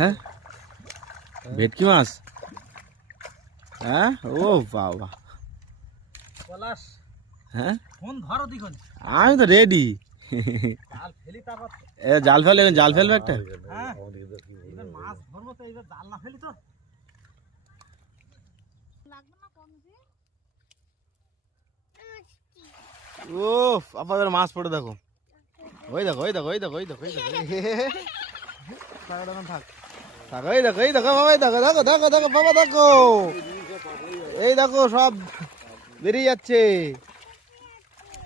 হ্যাঁ ভেটকি মাছ। হ্যাঁ ও বাবা, হ্যাঁ আমি তো রেডি। জাল ফেল, জাল ফেলবে একটা। ও আপনাদের মাছ পড়ে দেখো, ওই দেখো ওই দেখো ওই দেখো ওই দেখো ওই দেখো, থাক থাক, ওই দেখো এই দেখো বাবা, দেখো দেখো দেখো দেখো বাবা, দেখো এই দেখো সব বেরিয়ে যাচ্ছে।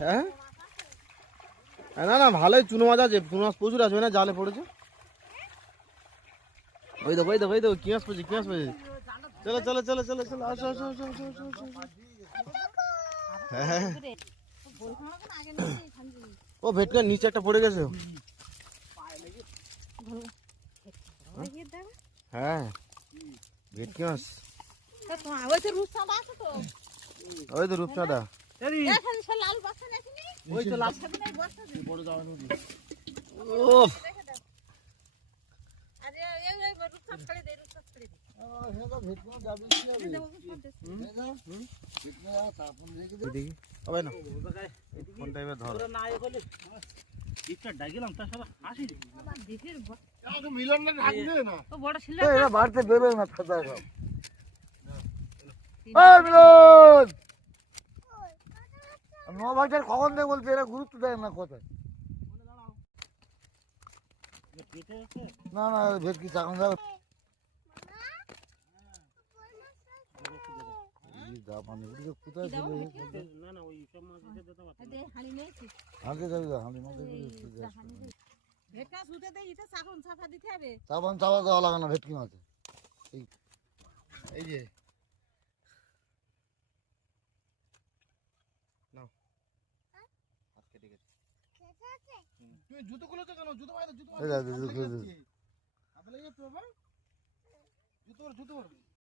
হ্যাঁ না না ভালোই চুনো মাছ আছে, চুনো মাছ প্রচুর আছে না, জালে পড়েছে। ওই দেখো ওই দেখো ওই দেখো কি মাছ পড়ছে, কি মাছ পড়ছে। চলো চলো চলো চলো চলো, আসো আসো আসো আসো আসো আসো। হ্যাঁ ও ভেটকার নিচে একটা পড়ে গেছে। হ্যাঁ ভেটকি মাছ, ওই তো রূপচাঁদা। ও বাড়তে বেরোয় না খাতা সব। ভাইটার কখন দেয় বলছে, এরা গুরুত্ব দেয় না কথায়। না না ভেটকি চাকন যাবে কোথায় ছিল, হাঁটতে যাবি হাঁড়ি মাঝে চাপান চাপা দেওয়া লাগে না ভেটকি মাছে। এই যে তুমি জুতো খুলেছো কেন? জুতো বাইরে, জুতো বাইরে, জুতো জুতো